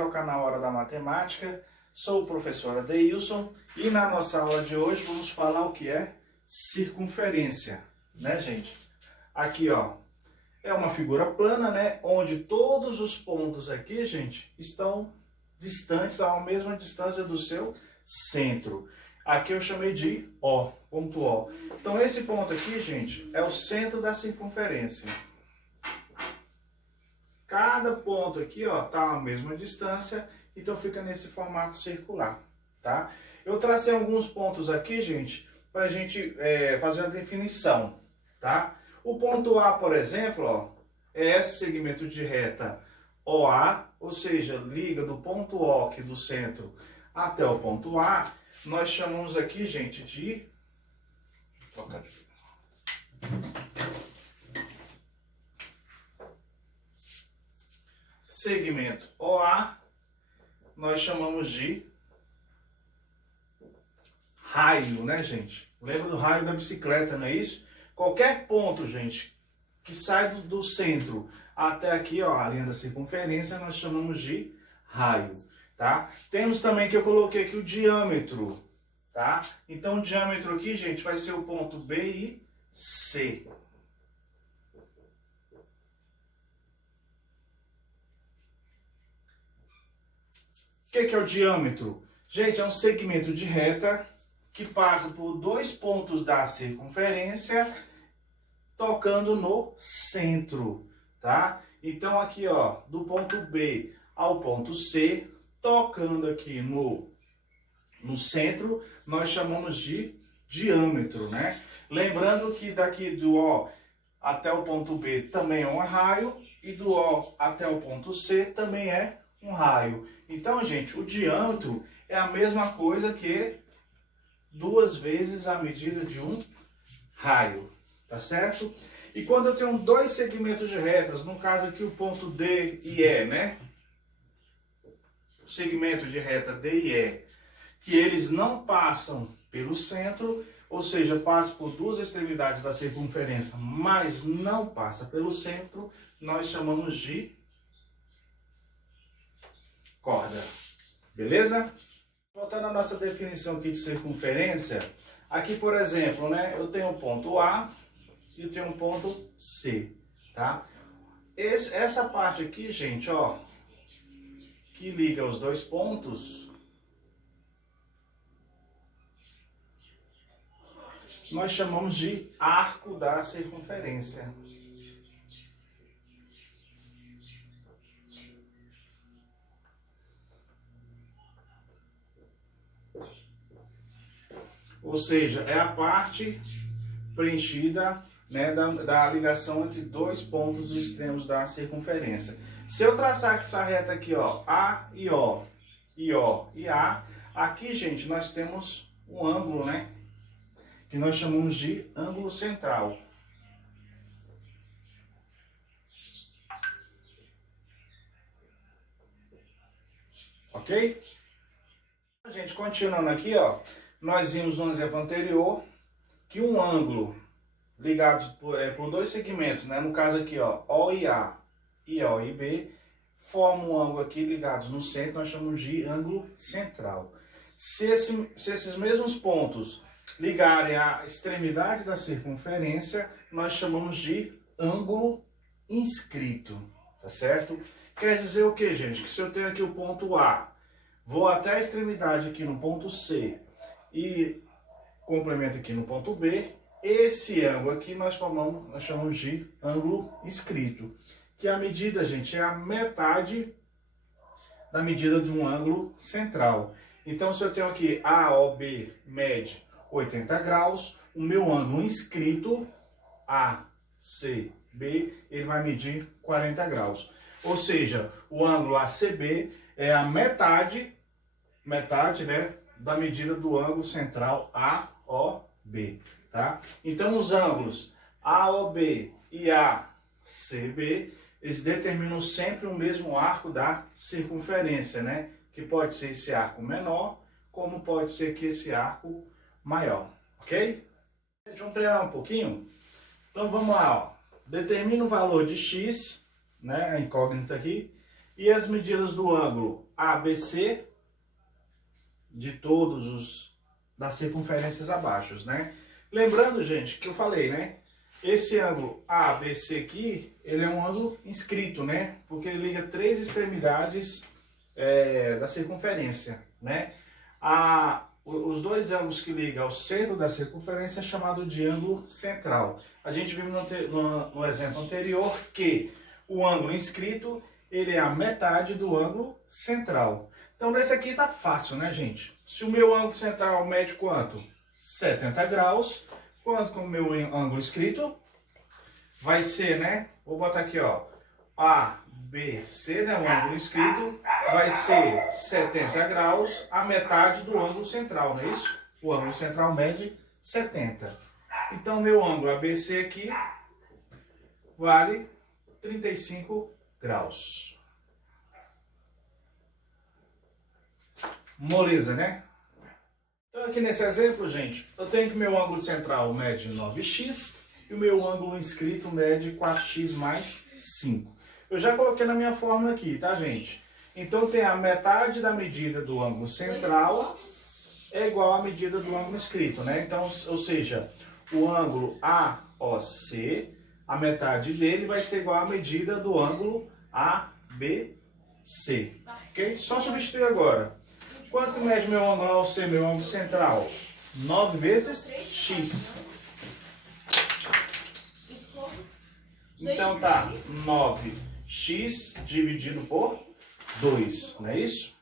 ao canal Hora da Matemática. Sou o professor Adeilson e na nossa aula de hoje vamos falar o que é circunferência, né, gente? Aqui, ó, é uma figura plana, né, onde todos os pontos aqui, gente, estão distantes a mesma distância do seu centro. Aqui eu chamei de O, ponto O. Então esse ponto aqui, gente, é o centro da circunferência. Cada ponto aqui, ó, tá a mesma distância, então fica nesse formato circular, tá? Eu tracei alguns pontos aqui, gente, para a gente fazer a definição, tá? O ponto A, por exemplo, ó, é esse segmento de reta OA, ou seja, liga do ponto O aqui do centro até o ponto A. Nós chamamos aqui, gente, de segmento OA, nós chamamos de raio, né, gente? Lembra do raio da bicicleta, não é isso? Qualquer ponto, gente, que sai do centro até aqui, ó, a linha da circunferência, nós chamamos de raio, tá? Temos também que eu coloquei aqui o diâmetro, tá? Então o diâmetro aqui, gente, vai ser o ponto B e C. O que é o diâmetro? Gente, é um segmento de reta que passa por dois pontos da circunferência, tocando no centro, tá? Então aqui, ó, do ponto B ao ponto C, tocando aqui no centro, nós chamamos de diâmetro, né? Lembrando que daqui do O até o ponto B também é um raio, e do O até o ponto C também é um raio. Então, gente, o diâmetro é a mesma coisa que 2 vezes a medida de um raio, tá certo? E quando eu tenho dois segmentos de retas, no caso aqui o ponto D e E, né? O segmento de reta D e E, que eles não passam pelo centro, ou seja, passam por duas extremidades da circunferência, mas não passa pelo centro, nós chamamos de corda. Beleza? Voltando à nossa definição aqui de circunferência, aqui, por exemplo, né, eu tenho um ponto A e eu tenho um ponto C, tá? Essa parte aqui, gente, ó, que liga os dois pontos, nós chamamos de arco da circunferência. Ou seja, é a parte preenchida, né, da ligação entre dois pontos extremos da circunferência. Se eu traçar essa reta aqui, ó, A e O, e O e A, aqui, gente, nós temos um ângulo, né, que nós chamamos de ângulo central. Ok? Gente, continuando aqui, ó, nós vimos no exemplo anterior que um ângulo ligado por dois segmentos, né? No caso aqui, ó, O e A e O e B, formam um ângulo aqui ligados no centro, nós chamamos de ângulo central. Se esses mesmos pontos ligarem à extremidade da circunferência, nós chamamos de ângulo inscrito, tá certo? Quer dizer o que, gente? Que se eu tenho aqui o ponto A, vou até a extremidade aqui no ponto C, e complemento aqui no ponto B, esse ângulo aqui nós chamamos de ângulo inscrito, que a medida, gente, é a metade da medida de um ângulo central. Então, se eu tenho aqui AOB mede 80 graus, o meu ângulo inscrito, ACB, ele vai medir 40 graus. Ou seja, o ângulo ACB é a metade, né, da medida do ângulo central AOB, tá? Então, os ângulos AOB e ACB, eles determinam sempre o mesmo arco da circunferência, né? Que pode ser esse arco menor, como pode ser que esse arco maior, ok? Vamos treinar um pouquinho? Então, vamos lá, ó. Determina o valor de x, né, a incógnita aqui, E as medidas do ângulo ABC, de todos os das circunferências abaixo, né? Lembrando, gente, que eu falei, né? Esse ângulo ABC aqui, ele é um ângulo inscrito, né? Porque ele liga três extremidades da circunferência, né? Os dois ângulos que ligam ao centro da circunferência é chamado de ângulo central. A gente viu no exemplo anterior que o ângulo inscrito, ele é a metade do ângulo central. Então, nesse aqui tá fácil, né, gente? Se o meu ângulo central mede quanto? 70 graus. Quanto com o meu ângulo inscrito? Vai ser, né? Vou botar aqui, ó. ABC, né? O ângulo inscrito vai ser 70 graus, a metade do ângulo central, não é isso? O ângulo central mede 70. Então, meu ângulo ABC aqui vale 35 graus. Moleza, né? Então aqui nesse exemplo, gente, eu tenho que meu ângulo central mede 9x e o meu ângulo inscrito mede 4x mais 5. Eu já coloquei na minha fórmula aqui, tá, gente? Então tem a metade da medida do ângulo central é igual à medida do ângulo inscrito, né? Então, ou seja, o ângulo AOC, a metade dele vai ser igual à medida do ângulo ABC, ok? Só substituir agora. Quanto que mede meu ângulo AOC, meu ângulo central? 9 vezes x. Então tá 9x dividido por 2, não é isso?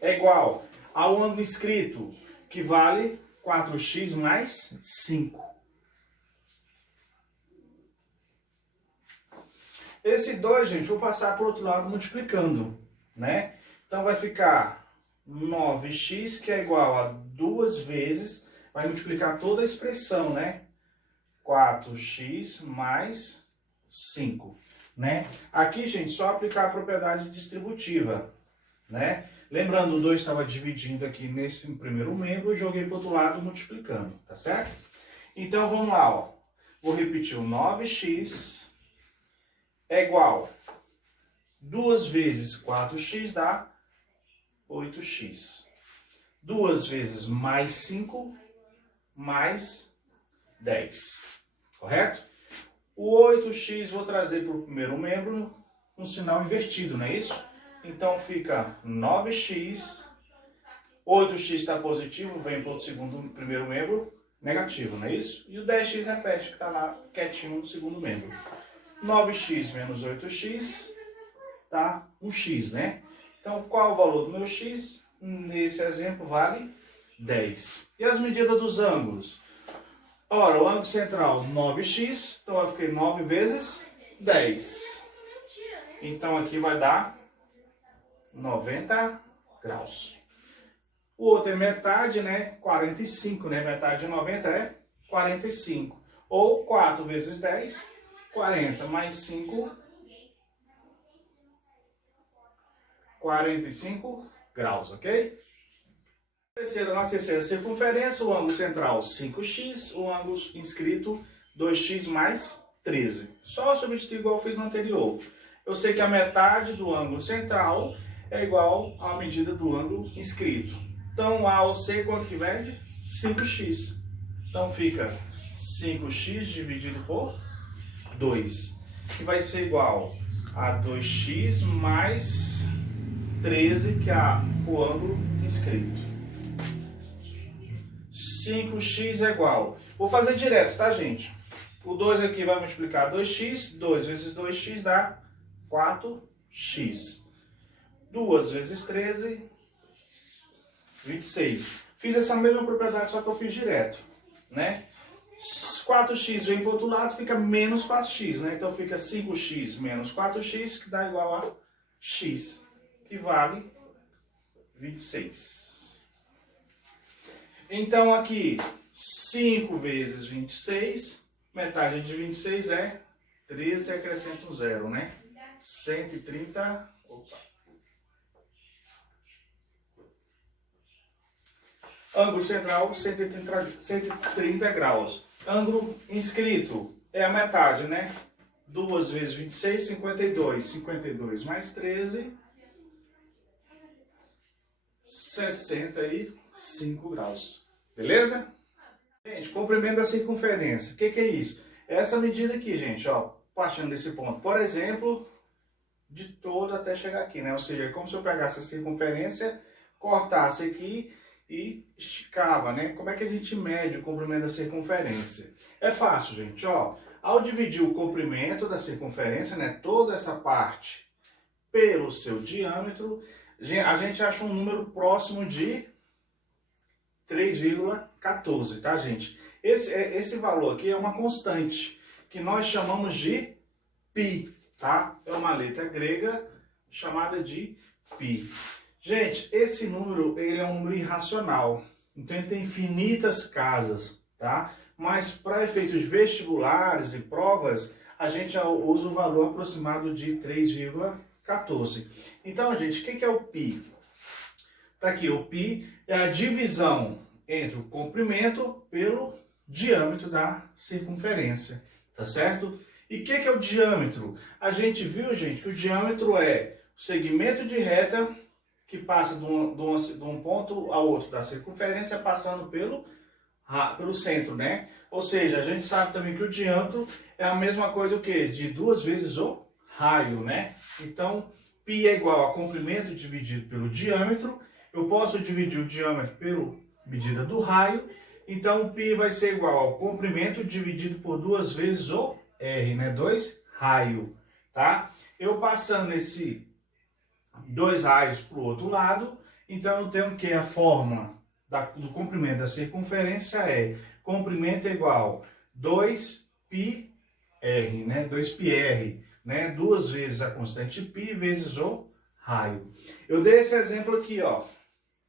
É igual ao ângulo inscrito, que vale 4x mais 5. Esse 2, gente, vou passar para o outro lado multiplicando, né? Então vai ficar 9x, que é igual a 2 vezes, vai multiplicar toda a expressão, né? 4x mais 5, né? Aqui, gente, só aplicar a propriedade distributiva, né? Lembrando, o 2 estava dividindo aqui nesse primeiro membro, e joguei para o outro lado multiplicando, tá certo? Então, vamos lá, ó. Vou repetir, o 9x é igual 2 vezes 4x dá 8x. 2 vezes mais 5, mais 10. Correto? O 8x vou trazer para o primeiro membro um sinal invertido, não é isso? Então fica 9x, 8x está positivo, vem para o primeiro membro negativo, não é isso? E o 10x repete, que está lá quietinho no segundo membro. 9x menos 8x dá 1x, né? Então, qual o valor do meu x? Nesse exemplo, vale 10. E as medidas dos ângulos? Ora, o ângulo central, 9x. Então, eu fiquei 9 vezes 10. Então, aqui vai dar 90 graus. O outro é metade, né? 45, né? Metade de 90 é 45. Ou 4 vezes 10, 40 mais 5... 45 graus, ok? Na terceira circunferência, o ângulo central 5x, o ângulo inscrito 2x mais 13. Só substituir igual eu fiz no anterior. Eu sei que a metade do ângulo central é igual à medida do ângulo inscrito. Então, A ou C, quanto que mede? 5x. Então, fica 5x dividido por 2, que vai ser igual a 2x mais 13, que é o ângulo inscrito. 5x é igual. Vou fazer direto, tá, gente? O 2 aqui vai multiplicar 2x. 2 vezes 2x dá 4x. 2 vezes 13, 26. Fiz essa mesma propriedade, só que eu fiz direto, né? 4x vem para o outro lado, fica menos 4x, né? Então fica 5x menos 4x, que dá igual a x, que vale 26. Então aqui, 5 vezes 26, metade de 26 é 13, acrescenta um zero, né? 130, opa. Ângulo central, 130 graus. Ângulo inscrito é a metade, né? 2 vezes 26, 52. 52 mais 13 65 graus. Beleza? Gente, comprimento da circunferência. O que é isso? Essa medida aqui, gente, ó, partindo desse ponto. Por exemplo, de todo até chegar aqui, né? Ou seja, é como se eu pegasse a circunferência, cortasse aqui e esticava, né? Como é que a gente mede o comprimento da circunferência? É fácil, gente, ó. Ao dividir o comprimento da circunferência, né, toda essa parte, pelo seu diâmetro, a gente acha um número próximo de 3,14, tá, gente? Esse valor aqui é uma constante, que nós chamamos de π, tá? É uma letra grega chamada de π. Gente, esse número, ele é um número irracional, então ele tem infinitas casas, tá? Mas para efeitos vestibulares e provas, a gente usa o valor aproximado de 3,14. Então, gente, o que é o π? Tá aqui, o π é a divisão entre o comprimento pelo diâmetro da circunferência, tá certo? E o que é o diâmetro? A gente viu, gente, que o diâmetro é o segmento de reta que passa de um ponto ao outro da circunferência, passando pelo centro, né? Ou seja, a gente sabe também que o diâmetro é a mesma coisa o quê? De 2 vezes o raio, né? Então, π é igual a comprimento dividido pelo diâmetro. Eu posso dividir o diâmetro pela medida do raio. Então, o π vai ser igual ao comprimento dividido por 2 vezes o r, né? 2 raio, tá? Eu passando esse 2 raios para o outro lado, então eu tenho que a fórmula do comprimento da circunferência é comprimento é igual 2πr, né? 2πr, né? 2 vezes a constante π vezes o raio. Eu dei esse exemplo aqui, ó.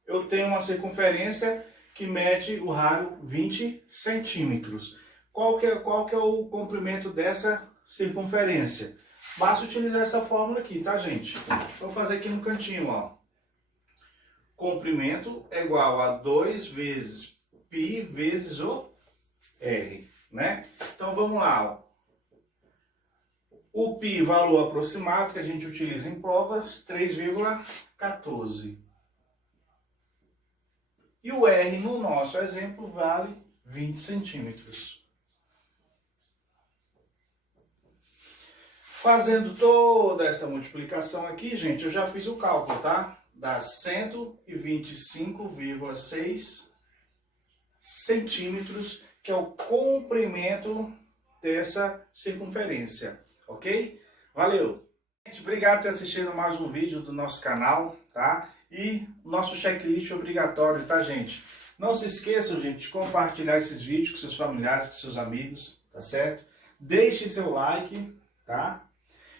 Eu tenho uma circunferência que mede o raio 20 centímetros. Qual que é o comprimento dessa circunferência? Basta utilizar essa fórmula aqui, tá, gente? Vou fazer aqui no cantinho, ó. Comprimento é igual a 2 vezes π vezes o r, né? Então, vamos lá, ó. O π, valor aproximado, que a gente utiliza em provas, 3,14. E o r, no nosso exemplo, vale 20 centímetros. Fazendo toda essa multiplicação aqui, gente, eu já fiz o cálculo, tá? Dá 125,6 centímetros, que é o comprimento dessa circunferência, ok? Valeu! Gente, obrigado por ter assistido mais um vídeo do nosso canal, tá? E nosso checklist obrigatório, tá, gente? Não se esqueçam, gente, de compartilhar esses vídeos com seus familiares, com seus amigos, tá certo? Deixe seu like, tá?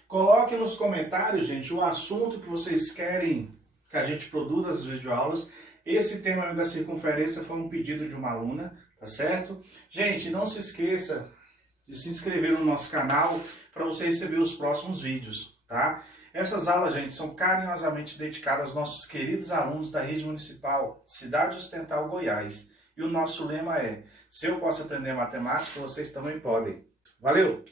Coloque nos comentários, gente, o assunto que vocês querem que a gente produza as videoaulas. Esse tema da circunferência foi um pedido de uma aluna, tá certo? Gente, não se esqueça de se inscrever no nosso canal para você receber os próximos vídeos, tá? Essas aulas, gente, são carinhosamente dedicadas aos nossos queridos alunos da Rede Municipal Cidade Ocidental, Goiás. E o nosso lema é: se eu posso aprender matemática, vocês também podem. Valeu!